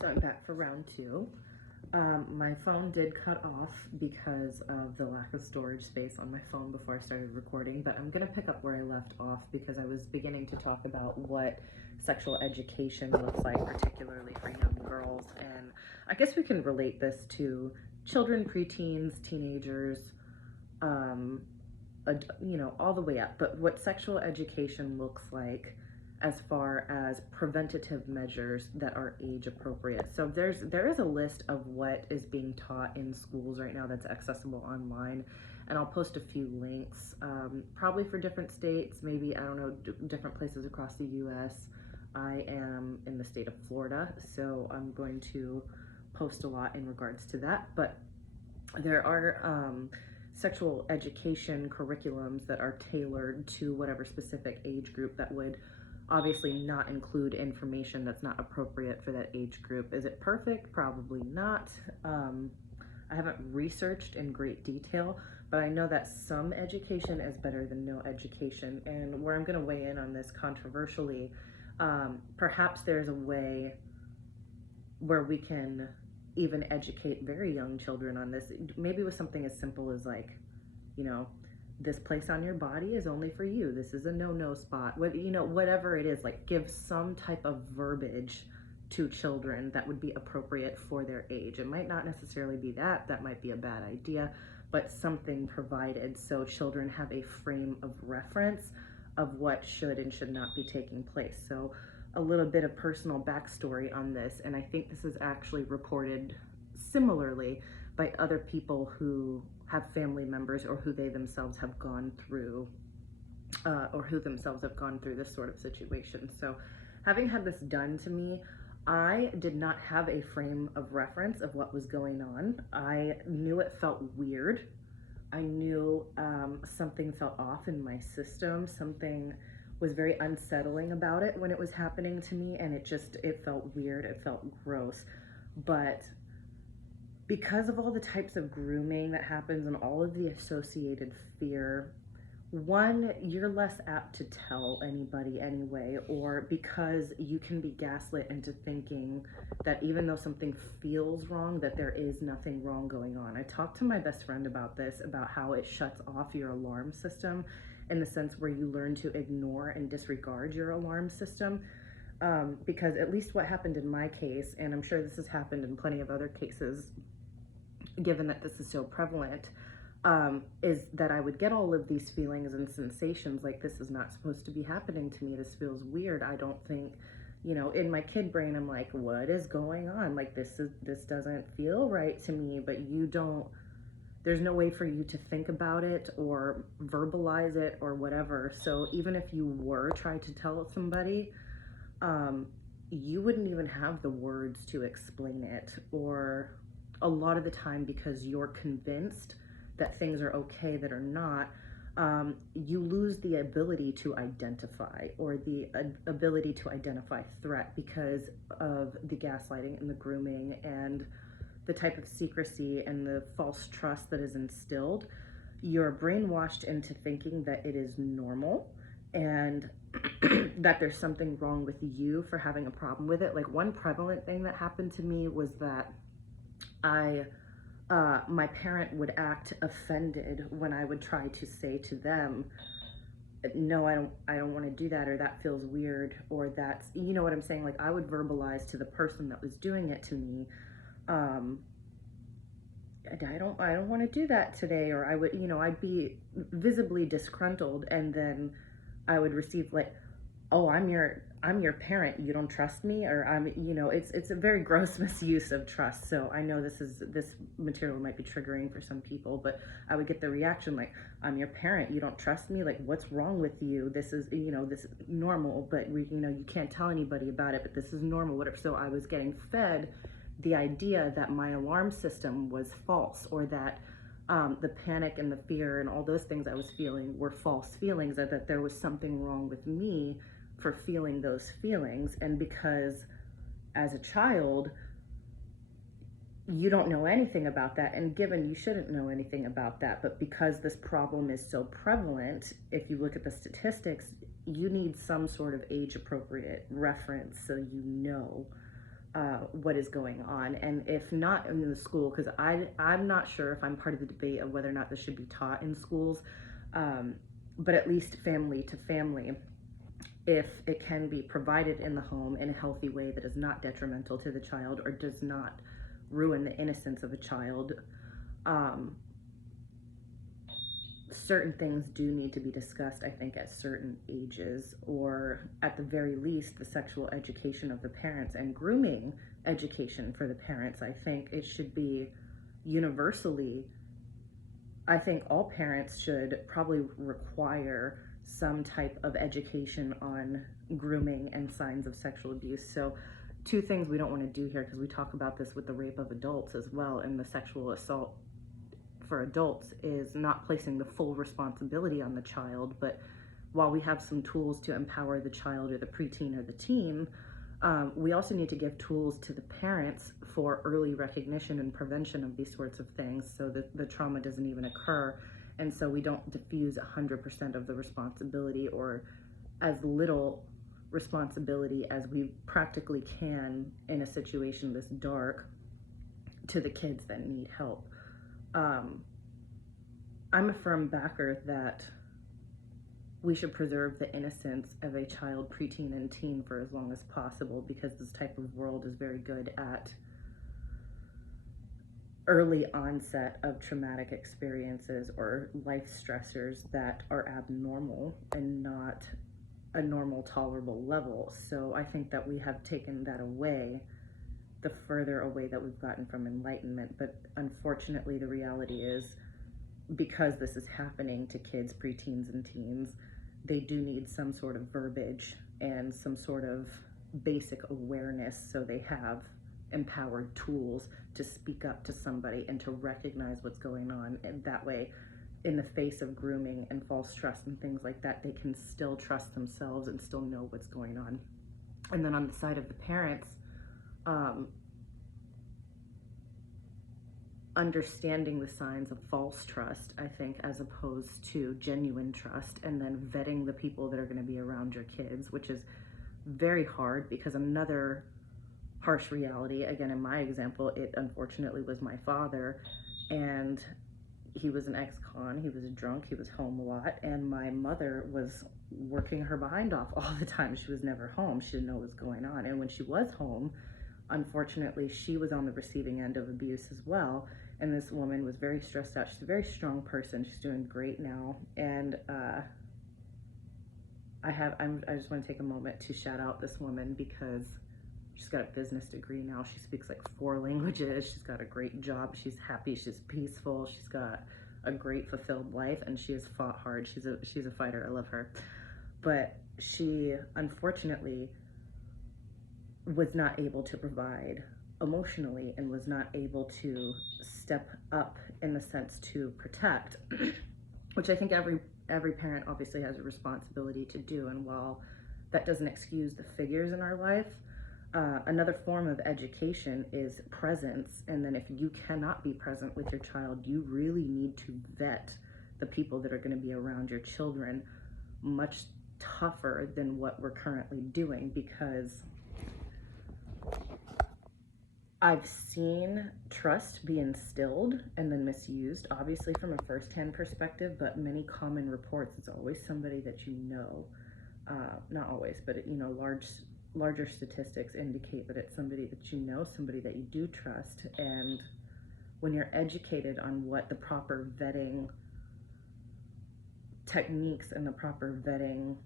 So I'm back for round two. My phone did cut off because of the lack of storage space on my phone before I started recording, but I'm going to pick up where I left off because I was beginning to talk about what sexual education looks like, particularly for young girls. And I guess we can relate this to children, preteens, teenagers, all the way up. But what sexual education looks like as far as preventative measures that are age appropriate. So there is a list of what is being taught in schools right now that's accessible online, and I'll post a few links, probably for different states, maybe, I don't know, different places across the US. I am in the state of Florida, so I'm going to post a lot in regards to that, but there are sexual education curriculums that are tailored to whatever specific age group that would obviously not include information that's not appropriate for that age group. Is it perfect? Probably not. I haven't researched in great detail, but I know that some education is better than no education. And where I'm going to weigh in on this controversially, perhaps there's a way where we can even educate very young children on this, maybe with something as simple as like, this place on your body is only for you. This is a no-no spot. Whatever it is, like give some type of verbiage to children that would be appropriate for their age. It might not necessarily be that might be a bad idea, but something provided so children have a frame of reference of what should and should not be taking place. So a little bit of personal backstory on this, and I think this is actually reported similarly by other people who have family members or who they themselves have gone through this sort of situation. So having had this done to me, I did not have a frame of reference of what was going on. I knew it felt weird. I knew something felt off in my system. Something was very unsettling about it when it was happening to me, and it felt weird. It felt gross. But because of all the types of grooming that happens and all of the associated fear, one, you're less apt to tell anybody anyway, or because you can be gaslit into thinking that even though something feels wrong, that there is nothing wrong going on. I talked to my best friend about this, about how it shuts off your alarm system in the sense where you learn to ignore and disregard your alarm system. Because at least what happened in my case, and I'm sure this has happened in plenty of other cases, given that this is so prevalent, is that I would get all of these feelings and sensations like, this is not supposed to be happening to me. This feels weird. I don't think, in my kid brain, I'm like, what is going on? Like, this doesn't feel right to me, but there's no way for you to think about it or verbalize it or whatever. So even if you were trying to tell somebody, you wouldn't even have the words to explain it, or a lot of the time, because you're convinced that things are okay that are not, you lose the ability to identify, or the ability to identify threat, because of the gaslighting and the grooming and the type of secrecy and the false trust that is instilled. You're brainwashed into thinking that it is normal and that there's something wrong with you for having a problem with it. Like, one prevalent thing that happened to me was that my parent would act offended when I would try to say to them, no, I don't want to do that, or that feels weird, or that's, you know what I'm saying? Like, I would verbalize to the person that was doing it to me, I don't want to do that today, or I would, I'd be visibly disgruntled, and then I would receive like, oh, I'm your parent, you don't trust me, or it's a very gross misuse of trust. So I know this material might be triggering for some people, but I would get the reaction like, I'm your parent, you don't trust me, like, what's wrong with you? This is, this is normal, but you can't tell anybody about it, but this is normal, whatever. So I was getting fed the idea that my alarm system was false, or that the panic and the fear and all those things I was feeling were false feelings, that there was something wrong with me for feeling those feelings. And because as a child, you don't know anything about that, and given you shouldn't know anything about that, but because this problem is so prevalent, if you look at the statistics, you need some sort of age appropriate reference so what is going on. And if not in the school, because I'm not sure if I'm part of the debate of whether or not this should be taught in schools, but at least family to family, if it can be provided in the home in a healthy way that is not detrimental to the child or does not ruin the innocence of a child. Certain things do need to be discussed, I think, at certain ages, or at the very least, the sexual education of the parents and grooming education for the parents. I think it should be universally, I think all parents should probably require some type of education on grooming and signs of sexual abuse. So, two things we don't want to do here, because we talk about this with the rape of adults as well, and the sexual assault for adults, is not placing the full responsibility on the child. But while we have some tools to empower the child or the preteen or the teen, we also need to give tools to the parents for early recognition and prevention of these sorts of things, so that the trauma doesn't even occur, and so we don't diffuse 100% of the responsibility, or as little responsibility as we practically can in a situation this dark, to the kids that need help. I'm a firm backer that we should preserve the innocence of a child, preteen, and teen for as long as possible, because this type of world is very good at early onset of traumatic experiences or life stressors that are abnormal and not a normal, tolerable level. So I think that we have taken that away the further away that we've gotten from enlightenment. But unfortunately, the reality is, because this is happening to kids, preteens, and teens, they do need some sort of verbiage and some sort of basic awareness, so they have empowered tools to speak up to somebody and to recognize what's going on. And that way, in the face of grooming and false trust and things like that, they can still trust themselves and still know what's going on. And then on the side of the parents, understanding the signs of false trust, I think, as opposed to genuine trust, and then vetting the people that are going to be around your kids, which is very hard, because another harsh reality, again, in my example, it unfortunately was my father, and he was an ex-con, he was drunk, he was home a lot, and my mother was working her behind off all the time. She was never home. She didn't know what was going on. And when she was home, unfortunately, she was on the receiving end of abuse as well. And this woman was very stressed out. She's a very strong person. She's doing great now. And I just want to take a moment to shout out this woman, because she's got a business degree now. She speaks like 4 languages. She's got a great job. She's happy. She's peaceful. She's got a great fulfilled life, and she has fought hard. She's a fighter. I love her. But she unfortunately was not able to provide emotionally, and was not able to step up in the sense to protect, which I think every parent obviously has a responsibility to do. And while that doesn't excuse the figures in our life, another form of education is presence. And then if you cannot be present with your child, you really need to vet the people that are going to be around your children much tougher than what we're currently doing, because I've seen trust be instilled and then misused, obviously from a first-hand perspective, but many common reports, it's always somebody that you know, not always, but larger statistics indicate that it's somebody that you know, somebody that you do trust. And when you're educated on what the proper vetting techniques and the proper vetting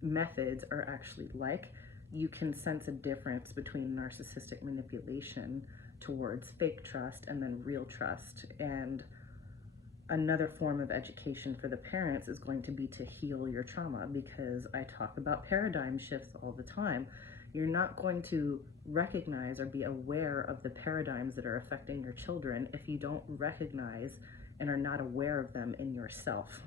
methods are actually like, you can sense a difference between narcissistic manipulation towards fake trust and then real trust. And another form of education for the parents is going to be to heal your trauma, because I talk about paradigm shifts all the time. You're not going to recognize or be aware of the paradigms that are affecting your children if you don't recognize and are not aware of them in yourself.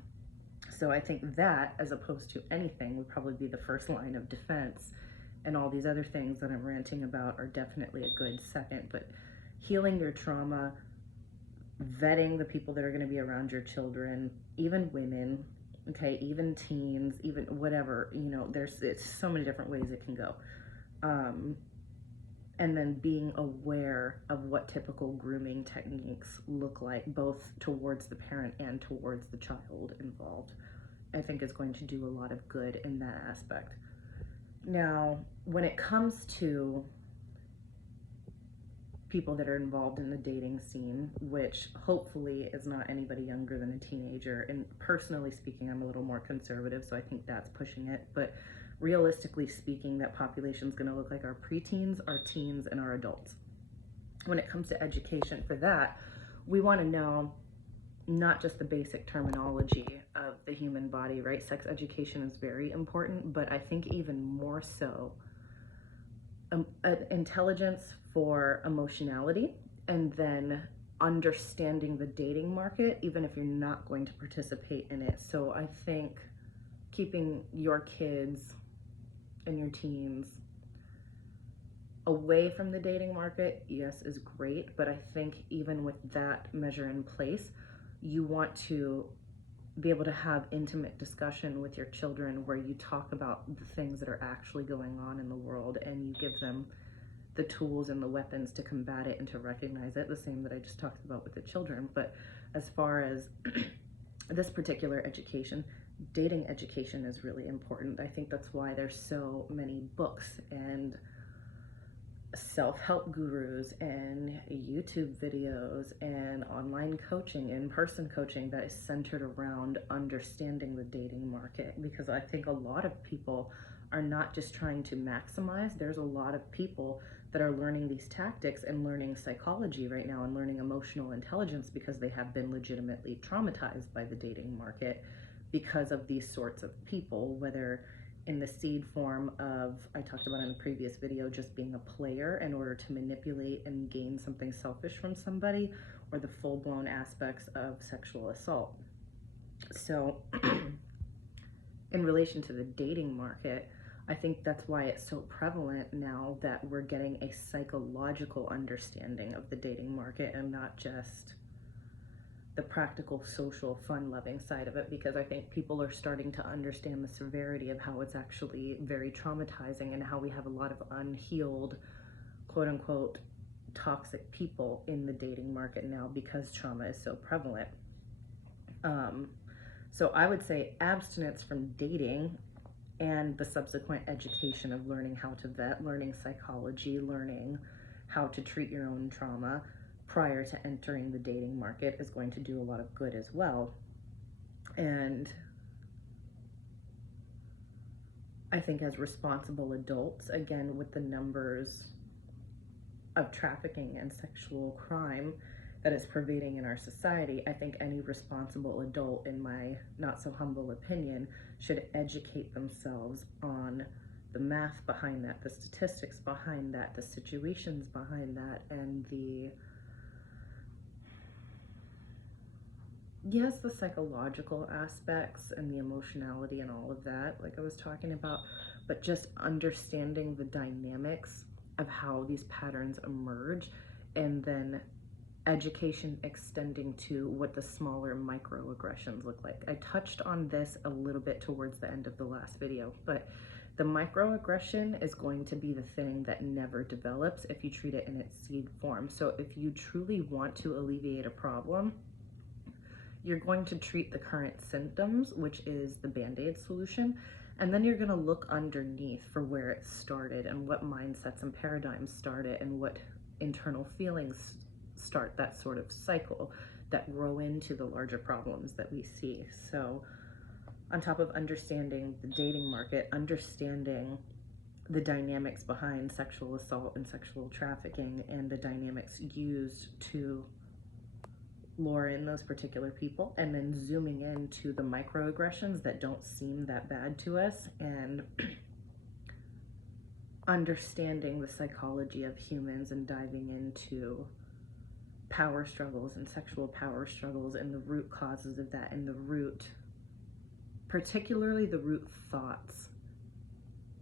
So I think that, as opposed to anything, would probably be the first line of defense. And all these other things that I'm ranting about are definitely a good second. But healing your trauma, vetting the people that are going to be around your children, even women, okay, even teens, even whatever, it's so many different ways it can go. and then being aware of what typical grooming techniques look like, both towards the parent and towards the child involved, I think is going to do a lot of good in that aspect. Now, when it comes to people that are involved in the dating scene, which hopefully is not anybody younger than a teenager, and personally speaking, I'm a little more conservative, so I think that's pushing it, but realistically speaking, that population is going to look like our preteens, our teens, and our adults. When it comes to education for that, we want to know not just the basic terminology of the human body, right? Sex education is very important, but I think even more so, intelligence for emotionality, and then understanding the dating market, even if you're not going to participate in it. So I think keeping your kids and your teens away from the dating market, yes, is great, but I think even with that measure in place, you want to be able to have intimate discussion with your children where you talk about the things that are actually going on in the world, and you give them the tools and the weapons to combat it and to recognize it, the same that I just talked about with the children. But as far as this particular education, dating education is really important. I think that's why there's so many books and self-help gurus and YouTube videos and online coaching, in-person coaching that is centered around understanding the dating market, because I think a lot of people are not just trying to maximize. There's a lot of people that are learning these tactics and learning psychology right now and learning emotional intelligence because they have been legitimately traumatized by the dating market because of these sorts of people, whether in the seed form of, I talked about in a previous video, just being a player in order to manipulate and gain something selfish from somebody, or the full-blown aspects of sexual assault. So in relation to the dating market, I think that's why it's so prevalent now that we're getting a psychological understanding of the dating market and not just the practical, social, fun-loving side of it, because I think people are starting to understand the severity of how it's actually very traumatizing and how we have a lot of unhealed, quote-unquote, toxic people in the dating market now because trauma is so prevalent. So I would say abstinence from dating and the subsequent education of learning how to vet, learning psychology, learning how to treat your own trauma prior to entering the dating market is going to do a lot of good as well. And I think as responsible adults, again, with the numbers of trafficking and sexual crime that is pervading in our society, I think any responsible adult, in my not so humble opinion, should educate themselves on the math behind that, the statistics behind that, the situations behind that, and the psychological aspects and the emotionality and all of that, like I was talking about, but just understanding the dynamics of how these patterns emerge, and then education extending to what the smaller microaggressions look like. I touched on this a little bit towards the end of the last video, but the microaggression is going to be the thing that never develops if you treat it in its seed form. So if you truly want to alleviate a problem, you're going to treat the current symptoms, which is the Band-Aid solution, and then you're going to look underneath for where it started and what mindsets and paradigms started and what internal feelings start that sort of cycle that grow into the larger problems that we see. So on top of understanding the dating market, understanding the dynamics behind sexual assault and sexual trafficking and the dynamics used to lure in those particular people, and then zooming into the microaggressions that don't seem that bad to us, and understanding the psychology of humans and diving into power struggles and sexual power struggles and the root causes of that, and the root, particularly the root thoughts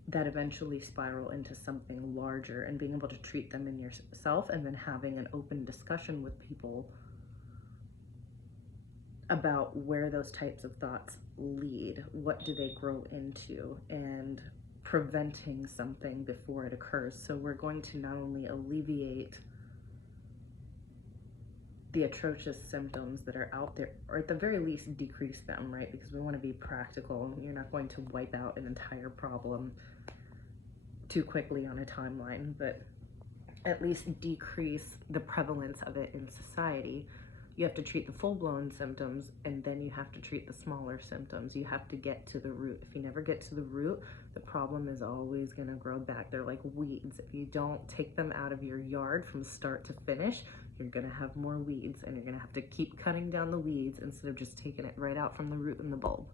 that eventually spiral into something larger, and being able to treat them in yourself, and then having an open discussion with people about where those types of thoughts lead, what do they grow into, and preventing something before it occurs. So we're going to not only alleviate the atrocious symptoms that are out there, or at the very least decrease them, right? Because we want to be practical. You're not going to wipe out an entire problem too quickly on a timeline, but at least decrease the prevalence of it in society. You have to treat the full-blown symptoms, and then you have to treat the smaller symptoms. You have to get to the root. If you never get to the root, the problem is always going to grow back. They're like weeds. If you don't take them out of your yard from start to finish, you're going to have more weeds, and you're going to have to keep cutting down the weeds instead of just taking it right out from the root and the bulb.